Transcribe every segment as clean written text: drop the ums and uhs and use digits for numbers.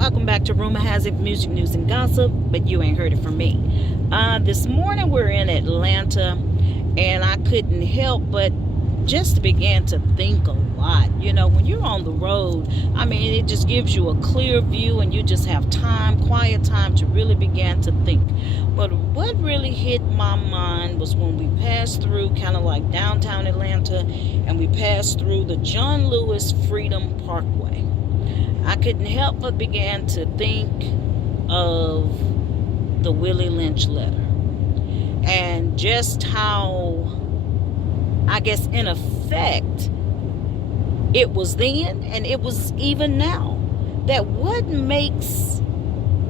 Welcome back to Rumor Has It, music, news, and gossip, but you ain't heard it from me. This morning we're in Atlanta, and I couldn't help but just began to think a lot. You know, when you're on the road, I mean, it just gives you a clear view, and you just have time, quiet time to really begin to think. But what really hit my mind was when we passed through kind of like downtown Atlanta, and we passed through the John Lewis Freedom Parkway. I couldn't help but began to think of the Willie Lynch letter and just how, I guess, in effect, it was then and it was even now. That what makes,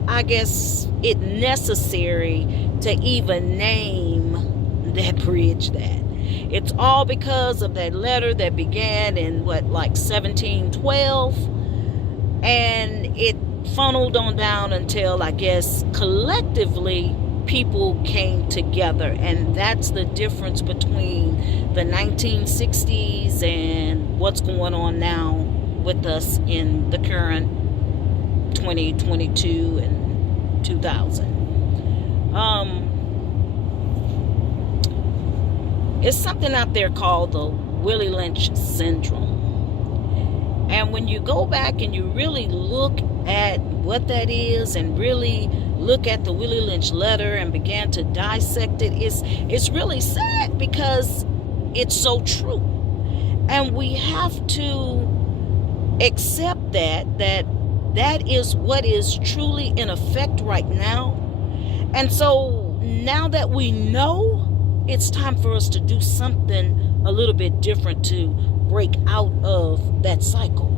I guess, it necessary to even name that bridge that. It's all because of that letter that began in, like 1712. And it funneled on down until, I guess, collectively people came together. And that's the difference between the 1960s and what's going on now with us in the current 2022 and 2000. It's something out there called the Willie Lynch syndrome. And when you go back and you really look at what that is and really look at the Willie Lynch letter and begin to dissect it, it's really sad because it's so true. And we have to accept that is what is truly in effect right now. And so now that we know, it's time for us to do something a little bit different to break out of that cycle.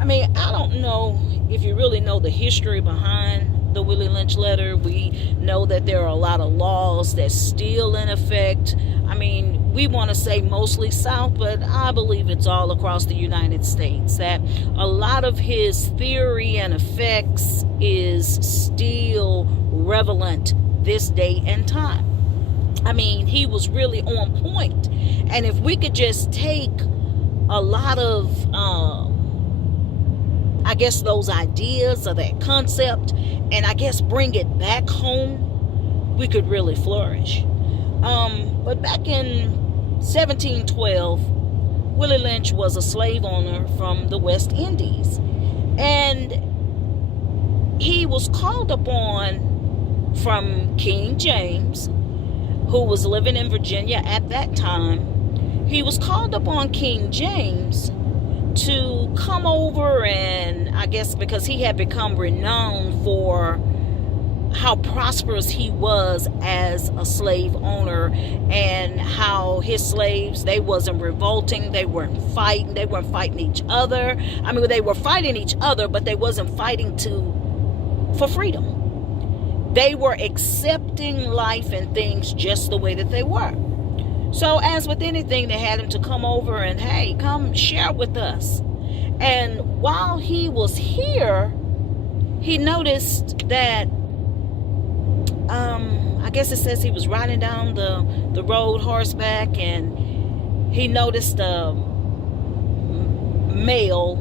I mean, I don't know if you really know the history behind the Willie Lynch letter. We know that there are a lot of laws that's still in effect. I mean, we want to say mostly South, but I believe it's all across the United States, that a lot of his theory and effects is still relevant this day and time. I mean, he was really on point. And if we could just take a lot of, I guess, those ideas or that concept and I guess bring it back home, we could really flourish. But back in 1712, Willie Lynch was a slave owner from the West Indies. And he was called upon from King James, who was living in Virginia at that time. He was called upon King James to come over, and I guess because he had become renowned for how prosperous he was as a slave owner and how his slaves, they wasn't revolting, they weren't fighting each other. I mean, they were fighting each other, but they wasn't fighting for freedom. They were accepting life and things just the way that they were. So as with anything, they had him to come over and, hey, come share with us. And while he was here, he noticed that, I guess it says he was riding down the road horseback, and he noticed a male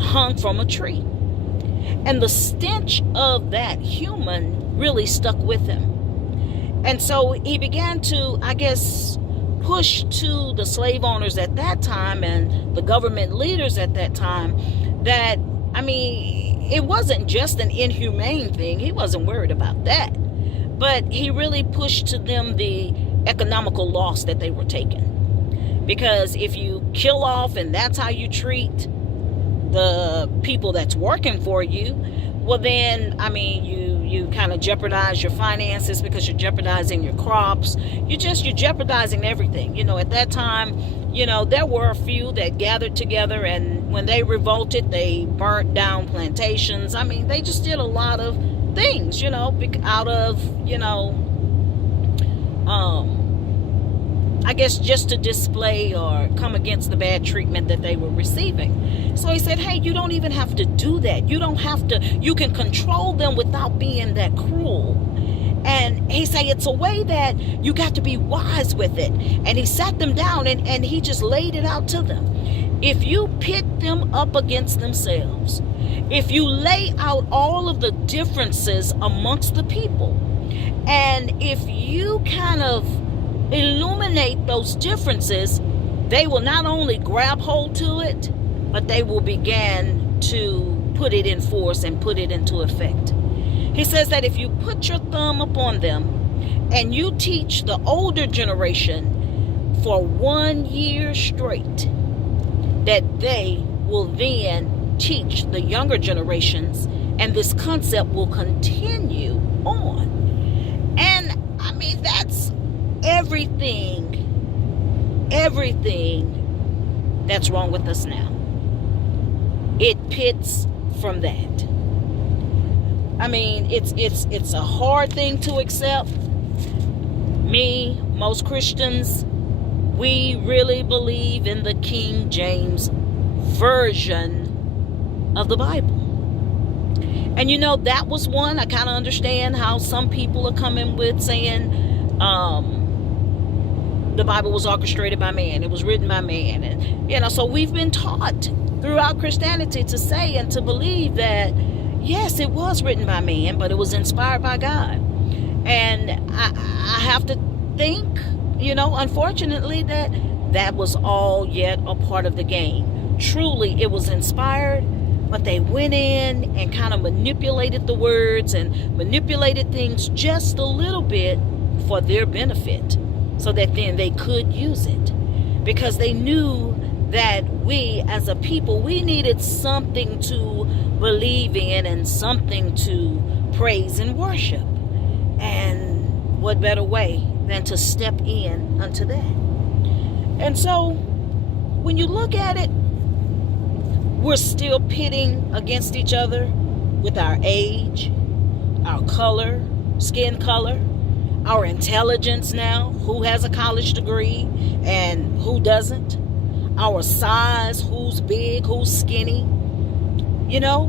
hung from a tree. And the stench of that human really stuck with him. And so he began to, I guess, push to the slave owners at that time and the government leaders at that time that, I mean, it wasn't just an inhumane thing. He wasn't worried about that. But he really pushed to them the economical loss that they were taking. Because if you kill off and that's how you treat the people that's working for you, well then, I mean, you kind of jeopardize your finances because you're jeopardizing your crops. You're jeopardizing everything. You know, at that time, you know, there were a few that gathered together, and when they revolted, they burnt down plantations. I mean, they just did a lot of things, you know, out of, you know, I guess just to display or come against the bad treatment that they were receiving. So he said, hey, you don't even have to do that. You can control them without being that cruel. And he said it's a way that you got to be wise with it. And he sat them down and he just laid it out to them. if you pit them up against themselves, if you lay out all of the differences amongst the people, and if you kind of illuminate those differences, they will not only grab hold to it, but they will begin to put it in force and put it into effect. He says that if you put your thumb upon them and you teach the older generation for 1 year straight, that they will then teach the younger generations, and this concept will continue on. And I mean, that's everything that's wrong with us now. It pits from that. I mean, it's a hard thing to accept. Most Christians, we really believe in the King James Version of the Bible. And you know, that was one, I kind of understand how some people are coming with saying the Bible was orchestrated by man. It was written by man. And, you know, so we've been taught throughout Christianity to say and to believe that, yes, it was written by man, but it was inspired by God. And I have to think, you know, unfortunately, that was all yet a part of the game. Truly, it was inspired, but they went in and kind of manipulated the words and manipulated things just a little bit for their benefit, so that then they could use it, because they knew that we as a people, we needed something to believe in and something to praise and worship. And what better way than to step in unto that? And so when you look at it, we're still pitting against each other with our age, our color, skin color, our intelligence now, who has a college degree and who doesn't, our size, who's big, who's skinny, you know,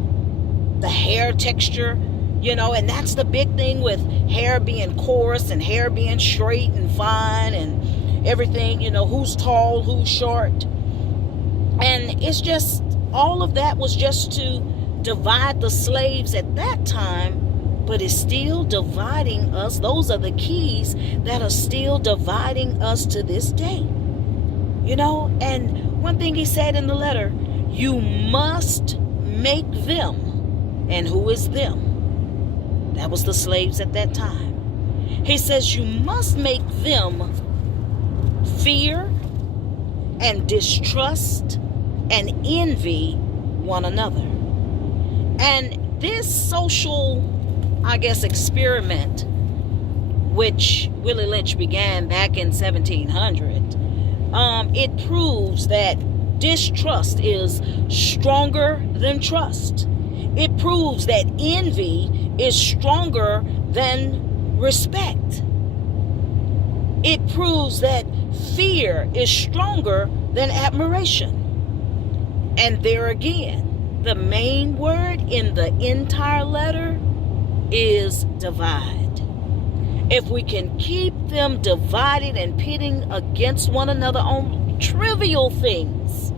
the hair texture, you know, and that's the big thing with hair being coarse and hair being straight and fine and everything, you know, who's tall, who's short. And it's just, all of that was just to divide the slaves at that time, but it's still dividing us. Those are the keys that are still dividing us to this day. You know, and one thing he said in the letter, you must make them. And who is them? That was the slaves at that time. He says you must make them fear and distrust and envy one another. And this social, I guess, experiment, which Willie Lynch began back in 1700, it proves that distrust is stronger than trust. It proves that envy is stronger than respect. It proves that fear is stronger than admiration. And there again, the main word in the entire letter is divide. If we can keep them divided and pitting against one another on trivial things,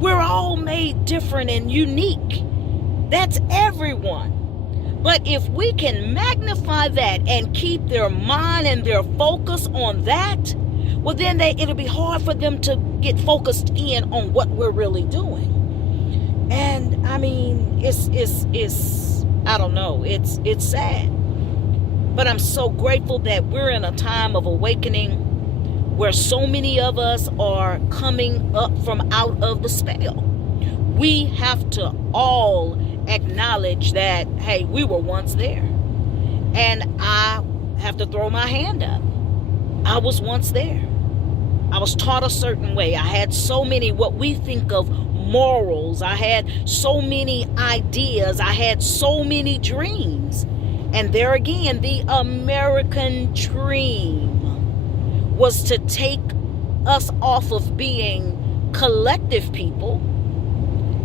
we're all made different and unique. That's everyone. But if we can magnify that and keep their mind and their focus on that, well, then it'll be hard for them to get focused in on what we're really doing. And I mean, it's I don't know, it's sad. But I'm so grateful that we're in a time of awakening where so many of us are coming up from out of the spell. We have to all acknowledge that, hey, we were once there. And I have to throw my hand up. I was once there. I was taught a certain way. I had so many what we think of morals. I had so many ideas. I had so many dreams. And there again, the American dream was to take us off of being collective people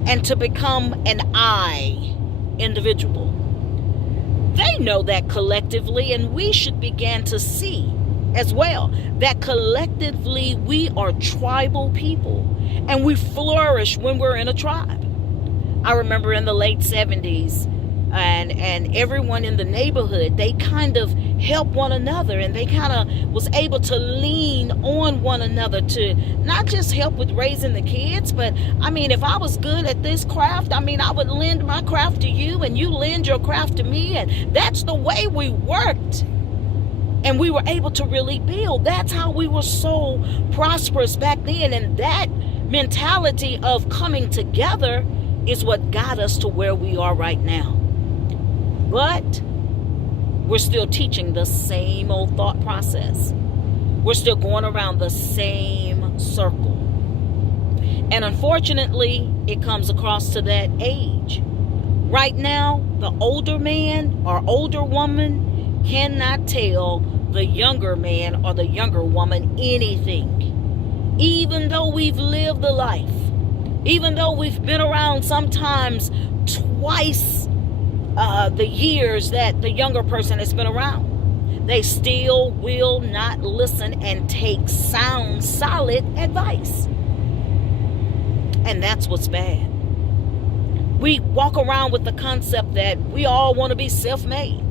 and to become an I individual. They know that collectively, and we should begin to see as well that collectively we are tribal people. And we flourish when we're in a tribe. I remember in the late 70s, and everyone in the neighborhood, they kind of helped one another, and they kind of was able to lean on one another to not just help with raising the kids, but I mean, if I was good at this craft, I mean, I would lend my craft to you and you lend your craft to me, and that's the way we worked. And we were able to really build. That's how we were so prosperous back then. And that mentality of coming together is what got us to where we are right now. But we're still teaching the same old thought process. We're still going around the same circle. And unfortunately, it comes across to that age. Right now, the older man or older woman cannot tell the younger man or the younger woman anything. Even though we've lived the life, even though we've been around sometimes twice the years that the younger person has been around, they still will not listen and take sound, solid advice. And that's what's bad. We walk around with the concept that we all want to be self-made.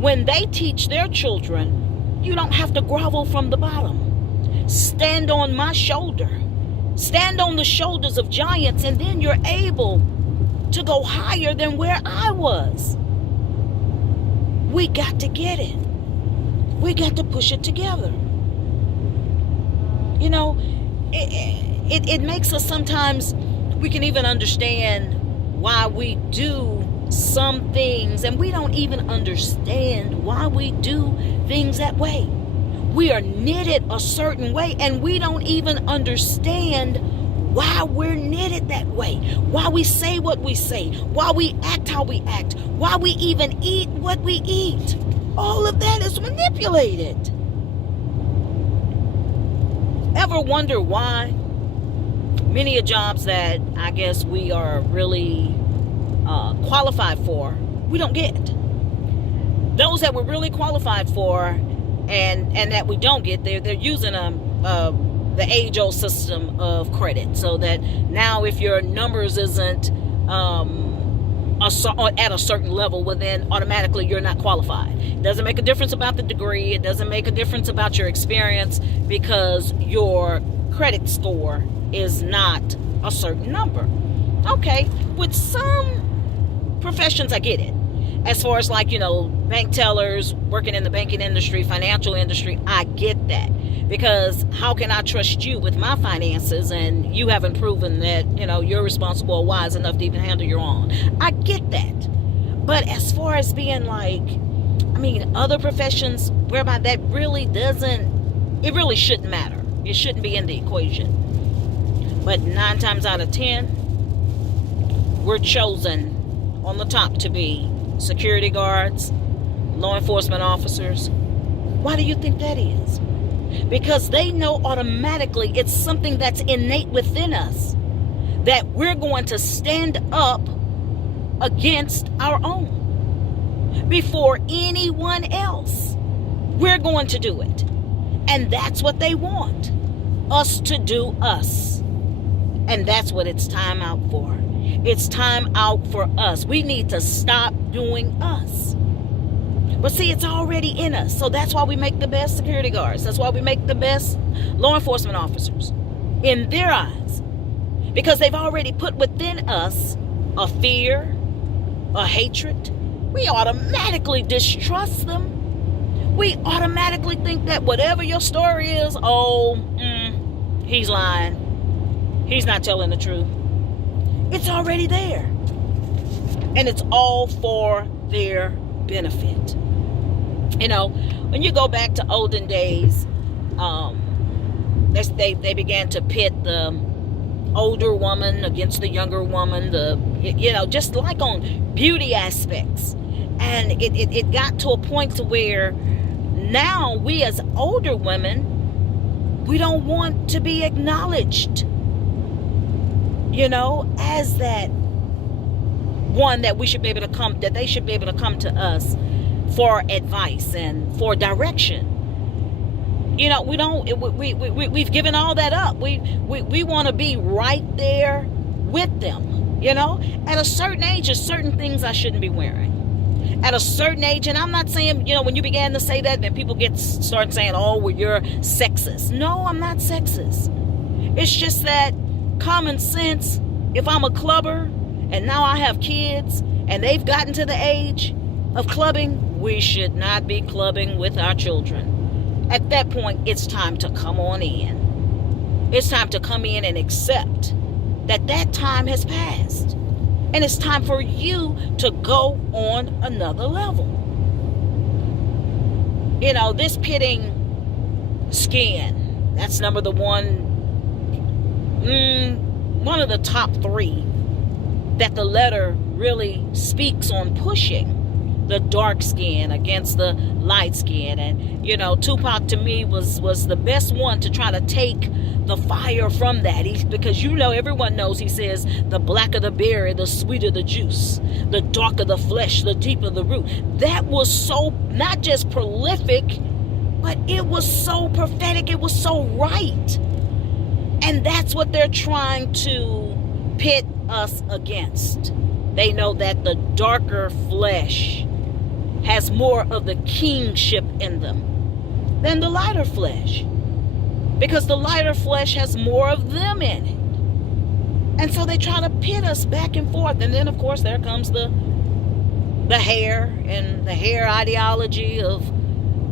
When they teach their children, you don't have to grovel from the bottom. Stand on my shoulder. Stand on the shoulders of giants, and then you're able to go higher than where I was. We got to get it. We got to push it together. You know, it makes us sometimes, we can even understand why we do some things, and we don't even understand why we do things that way. We are knitted a certain way, and we don't even understand why we're knitted that way, why we say what we say, why we act how we act, why we even eat what we eat. All of that is manipulated. Ever wonder why many of jobs that I guess we are really qualified for, we don't get? Those that we're really qualified for and that we don't get, they're using the age-old system of credit, so that now if your numbers isn't at a certain level, well, then automatically you're not qualified. It doesn't make a difference about the degree. It doesn't make a difference about your experience, because your credit score is not a certain number. Okay, with some professions I get it. As far as like, bank tellers, working in the banking industry, financial industry, I get that. Because how can I trust you with my finances and you haven't proven that, you're responsible or wise enough to even handle your own? I get that. But as far as being like, other professions whereby that really shouldn't matter. It shouldn't be in the equation. But 9 times out of 10, we're chosen on the top to be security guards, law enforcement officers. Why do you think that is? Because they know automatically it's something that's innate within us, that we're going to stand up against our own before anyone else. We're going to do it. And that's what they want, us to do us. And that's what it's time out for. It's time out for us. We need to stop doing us. But see, it's already in us. So that's why we make the best security guards. That's why we make the best law enforcement officers in their eyes. Because they've already put within us a fear, a hatred. We automatically distrust them. We automatically think that whatever your story is, he's lying. He's not telling the truth. It's already there. And it's all for their benefit. When you go back to olden days, they began to pit the older woman against the younger woman, just like on beauty aspects. And it got to a point to where now we as older women, we don't want to be acknowledged, as that one that we should be able to come, that they should be able to come to us for advice and for direction. You know, we've given all that up. We want to be right there with them. You know, at a certain age, there's certain things I shouldn't be wearing. At a certain age, and I'm not saying, you know, when you began to say that, then people start saying, oh, well, you're sexist. No, I'm not sexist. It's just that common sense, if I'm a clubber and now I have kids and they've gotten to the age of clubbing, we should not be clubbing with our children. At that point, it's time to come on in. It's time to come in and accept that time has passed. And it's time for you to go on another level. You know, this pitting skin, that's one of the top 3 that the letter really speaks on pushing. The dark skin against the light skin. And, you know, Tupac to me was the best one to try to take the fire from that. Because, you know, everyone knows he says, the blacker the berry, the sweeter the juice. The darker the flesh, the deeper the root. That was so, not just prolific, but it was so prophetic. It was so right. And that's what they're trying to pit us against. They know that the darker flesh has more of the kingship in them than the lighter flesh, because the lighter flesh has more of them in it. And so they try to pit us back and forth. And then, of course, there comes the hair and the hair ideology of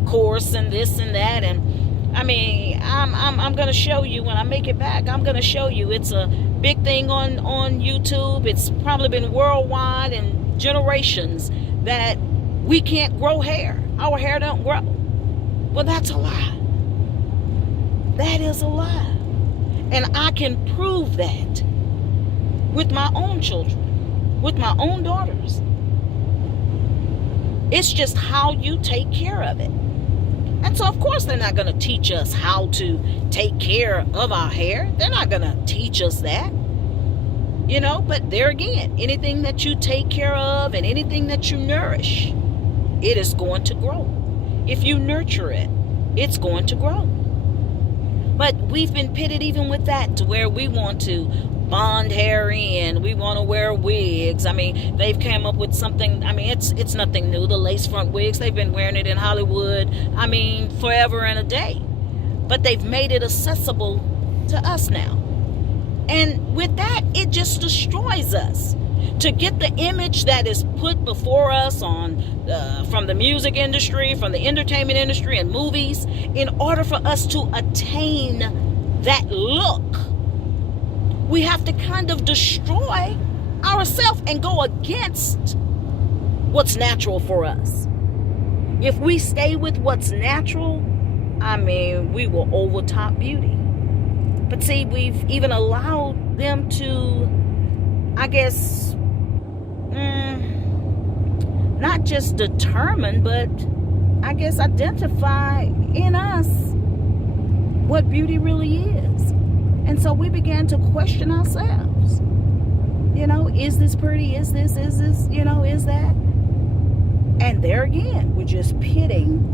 course and this and that. And I mean, I'm going to show you when I make it back. I'm going to show you. It's a big thing on YouTube. It's probably been worldwide and generations that we can't grow hair. Our hair don't grow. Well, that's a lie. That is a lie. And I can prove that with my own children, with my own daughters. It's just how you take care of it. And so, of course, they're not going to teach us how to take care of our hair. They're not going to teach us that. You know, but there again, anything that you take care of and anything that you nourish, it is going to grow. If you nurture it, it's going to grow. But we've been pitted even with that to where we want to bond hair in. We want to wear wigs. I mean, they've come up with something. I mean, it's nothing new. The lace front wigs, they've been wearing it in Hollywood, I mean, forever and a day. But they've made it accessible to us now. And with that, it just destroys us. To get the image that is put before us from the music industry, from the entertainment industry and movies, in order for us to attain that look, we have to kind of destroy ourselves and go against what's natural for us. If we stay with what's natural, I mean, we will overtop beauty. But see, we've even allowed them to, I guess, not just determine, but I guess identify in us what beauty really is. And so we began to question ourselves. You know, is this pretty? Is this, you know, is that? And there again, we're just pitting